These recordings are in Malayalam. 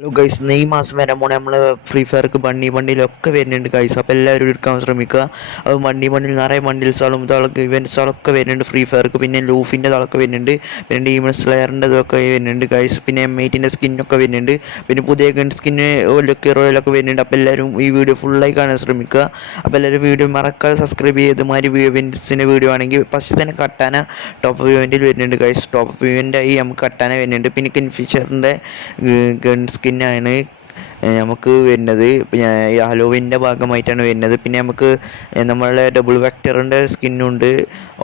ഹലോ ഗൈസ്, ഈ മാസം വരാൻ പോണേ നമ്മൾ ഫ്രീ ഫയർക്ക് ബണ്ടിലൊക്കെ വരുന്നുണ്ട് ഗൈസ്. അപ്പോൾ എല്ലാവരും എടുക്കാൻ ശ്രമിക്കുക. അത് ബണ്ടിൽ നിറയെ ബണ്ടിൽസുകളും ഇതൊക്കെ ഇവൻറ്റ്സുകളൊക്കെ വരുന്നുണ്ട് ഫ്രീ ഫയർക്ക്. പിന്നെ ലൂഫിൻ്റെ ഇതൊക്കെ വരുന്നുണ്ട്. പിന്നെ ഡീമൺ സ്ലെയറിൻ്റെ ഇതൊക്കെ വരുന്നുണ്ട് ഗൈസ്. പിന്നെ M8ൻ്റെ സ്കിന്നൊക്കെ വരുന്നുണ്ട്. പിന്നെ പുതിയ ഗൺ സ്കിന്ന് റോയലൊക്കെ വരുന്നുണ്ട്. അപ്പോൾ എല്ലാവരും ഈ വീഡിയോ ഫുള്ളായി കാണാൻ ശ്രമിക്കുക. അപ്പോൾ എല്ലാവരും വീഡിയോ മറക്കാതെ സബ്സ്ക്രൈബ് ചെയ്ത് മാതിരി ഇവൻറ്റ്സിൻ്റെ വീഡിയോ ആണെങ്കിൽ ഫസ്റ്റ് തന്നെ കട്ടാന ടോപ്പ് ഇവൻറ്റിൽ വരുന്നുണ്ട് ഗൈസ്. ടോപ്പ് ഇവൻ്റായി നമുക്ക് കട്ടാന വരുന്നുണ്ട്. പിന്നെ കിൻഫിഷറിൻ്റെ ഗൺ സ്കിന്നാണ് നമുക്ക് വരുന്നത്. ഈ ഹലോവിൻ്റെ ഭാഗമായിട്ടാണ് വരുന്നത്. പിന്നെ നമുക്ക് നമ്മളുടെ ഡബിൾ വെക്ടറിൻ്റെ സ്കിന്നുണ്ട്,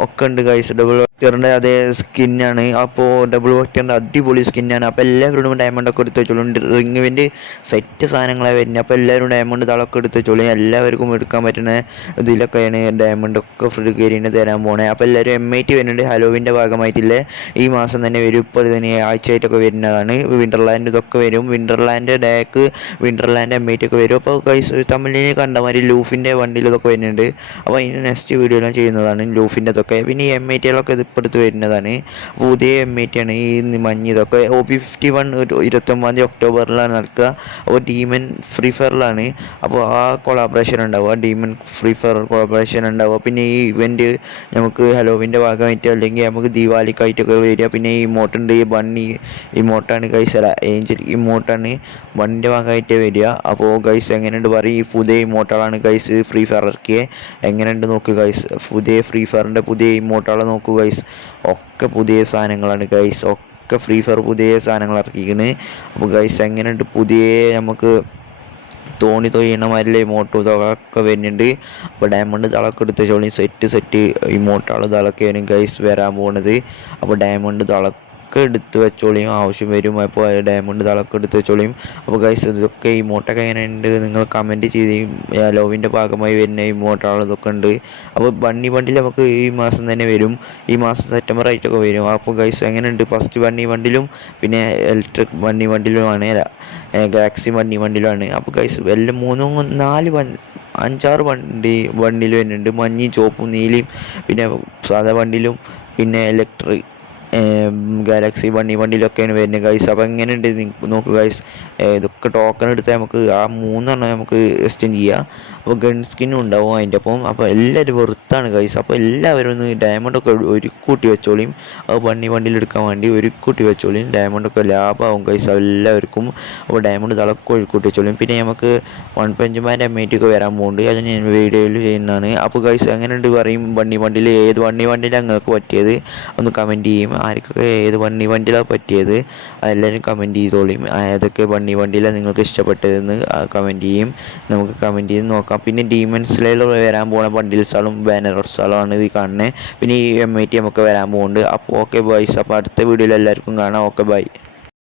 ഒക്കെ ഉണ്ട് ഗൈസ്. ഡബിൾ വെക്ടറിൻ്റെ അതേ സ്കിന്നാണ്. അപ്പോൾ ഡബിൾ വെക്ടറിൻ്റെ അടിപൊളി സ്കിന്നാണ്. അപ്പോൾ എല്ലാവരോടും ഡയമണ്ടൊക്കെ എടുത്ത് വെച്ചോളും. റിങ് ഇവൻ്റ് സെറ്റ് സാധനങ്ങളാണ് വരുന്നത്. അപ്പോൾ എല്ലാവരും ഡയമണ്ട് തളമൊക്കെ എടുത്ത് വെച്ചോളും. എല്ലാവർക്കും എടുക്കാൻ പറ്റുന്ന ഇതിലൊക്കെയാണ് ഡയമണ്ടൊക്കെ ഫ്രീ കയറിയിട്ട് തരാൻ പോണേ. അപ്പോൾ എല്ലാവരും M8 വരുന്നുണ്ട്. ഹലോവിൻ്റെ ഭാഗമായിട്ടില്ലേ ഈ മാസം തന്നെ വരും. ഇപ്പോൾ തന്നെ ആഴ്ചയായിട്ടൊക്കെ വരുന്നതാണ്. വിൻ്റർലാൻഡ് ഇതൊക്കെ വരും. വിൻ്റർലാൻഡ് ഡേക്ക് വിൻ്റർലാൻഡ് M8 ഒക്കെ വരും. അപ്പോൾ ഗൈസ് തമിഴിനെ കണ്ട മാതിരി ലൂഫിൻ്റെ വണ്ടിയിൽ ഇതൊക്കെ വരുന്നുണ്ട്. അപ്പോൾ അതിന് നെക്സ്റ്റ് വീഡിയോയിലും ചെയ്യുന്നതാണ് ലൂഫിൻ്റെ ഇതൊക്കെ. പിന്നെ ഈ M8കളൊക്കെ ഇതിപ്പോൾ എടുത്ത് വരുന്നതാണ്. പുതിയ M8 ആണ് ഈ മഞ്ഞ് ഇതൊക്കെ. OP51 29 ഒക്ടോബറിലാണ് നടക്കുക. അപ്പോൾ ഡീമൻ ഫ്രീ ഫയറിലാണ്. അപ്പോൾ ആ കൊളാബറേഷൻ ഉണ്ടാവുക, ഡീമൻ ഫ്രീ ഫയർ കൊളാബറേഷൻ ഉണ്ടാവുക. പിന്നെ ഈ ഇവൻറ്റ് നമുക്ക് ഹലോവിൻ്റെ ഭാഗമായിട്ട് അല്ലെങ്കിൽ നമുക്ക് ദീപാവലിക്കായിട്ടൊക്കെ വരിക. പിന്നെ ഈ ഇമോട്ടുണ്ട്, ഈ ബണ്ണി ഇമോട്ടാണ് ഗൈസ്, അല്ല ഏഞ്ചൽ ഇമോട്ടാണ് ബണ്ണിൻ്റെ ഭാഗമായിട്ട് വരിക. അപ്പോൾ ഗൈസ് എങ്ങനെയുണ്ട് പറയും. ഈ പുതിയ ഇമോട്ടുകളാണ് ഗൈസ് ഫ്രീ ഫയർ ഇറക്കിയത്. എങ്ങനെയുണ്ട് നോക്കുക ഗൈസ്. പുതിയ ഫ്രീ ഫയറിൻ്റെ പുതിയ ഇമോട്ടുകളെ നോക്കുക ഗൈസ്. ഒക്കെ പുതിയ സാധനങ്ങളാണ് ഗൈസ്. ഒക്കെ ഫ്രീ ഫയർ പുതിയ സാധനങ്ങൾ ഇറക്കിയിരിക്കുന്നത്. അപ്പോൾ ഗൈസ് എങ്ങനെയുണ്ട് പുതിയ നമുക്ക് തോണി തൊയ്യണമാരിലെ ഇമോട്ടോ ഇതൊക്കെ വരുന്നുണ്ട്. അപ്പോൾ ഡയമണ്ട് തളമൊക്കെ എടുത്ത് വെച്ചോളി. സെറ്റ് ഇമോട്ടുകൾ തളമൊക്കെ വരും ഗൈസ് വരാൻ പോകുന്നത്. അപ്പോൾ ഡയമണ്ട് തളമൊക്കെ എടുത്ത് വെച്ചോളിയും ആവശ്യം വരും. അപ്പോൾ ഡയമണ്ട് തളമൊക്കെ എടുത്ത് വെച്ചോളിയും. അപ്പോൾ ഗൈസ് ഇതൊക്കെ ഇമോട്ടൊക്കെ എങ്ങനെയുണ്ട് നിങ്ങൾ കമൻറ്റ് ചെയ്ത്. ലോവിൻ്റെ ഭാഗമായി വരുന്ന ഇമോട്ടുകൾ ഇതൊക്കെ ഉണ്ട്. അപ്പോൾ ബണ്ടിൽ നമുക്ക് ഈ മാസം തന്നെ വരും. ഈ മാസം സെപ്റ്റംബർ ആയിട്ടൊക്കെ വരും. അപ്പോൾ ഗൈസ് എങ്ങനെയുണ്ട് ഫസ്റ്റ് ബണ്ടിലും പിന്നെ ഇലക്ട്രിക് ബണ്ടിലുമാണ്, ഗാലക്സി ബണ്ടിലുമാണ്. അപ്പോൾ ഗൈസ് എല്ലാം 5-6 ബണ്ടിൽ വരുന്നുണ്ട്. മഞ്ഞയും ചുവപ്പും നീലയും പിന്നെ സാധാ ബണ്ടിലും പിന്നെ ഇലക്ട്രിക് ഗാലക്സി ബണ്ടിലൊക്കെയാണ് വരുന്നത് ഗൈസ്. അപ്പോൾ എങ്ങനെയുണ്ട് നോക്കുക ഗൈസ്. ഇതൊക്കെ ടോക്കൺ എടുത്താൽ നമുക്ക് ആ 3 നമുക്ക് എക്സ്റ്റെൻഡ് ചെയ്യാം. അപ്പോൾ ഗൺ സ്കിന്നും ഉണ്ടാവും അതിൻ്റെ ഒപ്പം. അപ്പോൾ എല്ലാവരും വെറുത്താണ് ഗൈസ്. അപ്പോൾ എല്ലാവരും ഒന്ന് ഡയമണ്ടൊക്കെ ഒരു കൂട്ടി വെച്ചോളിയും. അത് ബണ്ടിൽ എടുക്കാൻ വേണ്ടി ഒരു കൂട്ടി വെച്ചോളിയും. ഡയമണ്ടൊക്കെ ലാഭമാവും ഗൈസ് എല്ലാവർക്കും. അപ്പോൾ ഡയമണ്ട് തളക്കെ ഒരു കൂട്ടി വെച്ചോളിയും. പിന്നെ നമുക്ക് വൺ പഞ്ച് M8 ഒക്കെ വരാൻ പോകുന്നുണ്ട്. അത് ഞാൻ വീഡിയോയിൽ ചെയ്യുന്നതാണ്. അപ്പോൾ ഗൈസ് എങ്ങനെയുണ്ട് പറയും. ബണ്ടിൽ ഏത് ബണ്ടിലാണ് നിങ്ങൾക്ക് പറ്റിയത് ഒന്ന് കമൻറ്റ് ചെയ്യും. ആർക്കൊക്കെ ഏത് വണ്ടിയിലാണ് പറ്റിയത് അതെല്ലാവരും കമൻറ്റ് ചെയ്തോളിയും. ഏതൊക്കെ വണ്ടിയിലാണ് നിങ്ങൾക്ക് ഇഷ്ടപ്പെട്ടതെന്ന് കമൻറ്റ് ചെയ്യും. നമുക്ക് കമൻറ്റ് ചെയ്ത് നോക്കാം. പിന്നെ ഡീമൻസിൽ വരാൻ പോകുന്ന ബണ്ടിൽസുകളും ബാനർസുകളും ആണ് ഇത് കാണുന്നത്. പിന്നെ ഈ M8 നമുക്ക് വരാൻ പോകുന്നുണ്ട്. അപ്പോൾ ഓക്കെ ബൈസ്. അപ്പോൾ അടുത്ത വീഡിയോയിൽ എല്ലാവർക്കും കാണാം. Okay bye.